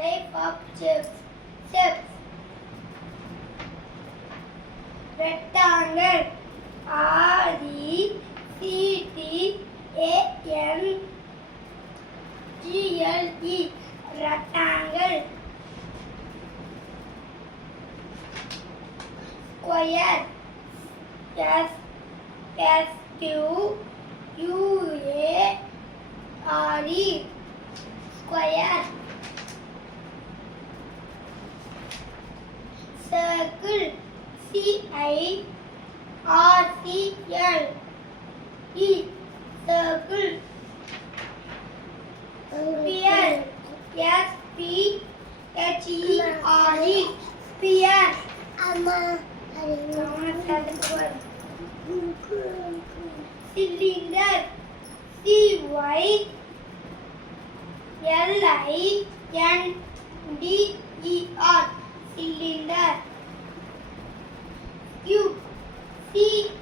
Type of shapes. Rectangle. RECTANGLE. Rectangle. Square. SQUARE. Square. Circle. CIRCLE. Circle. Sphere. SPHERE. Sphere. Cylinder. CYLINDER. Cylinder. Cube.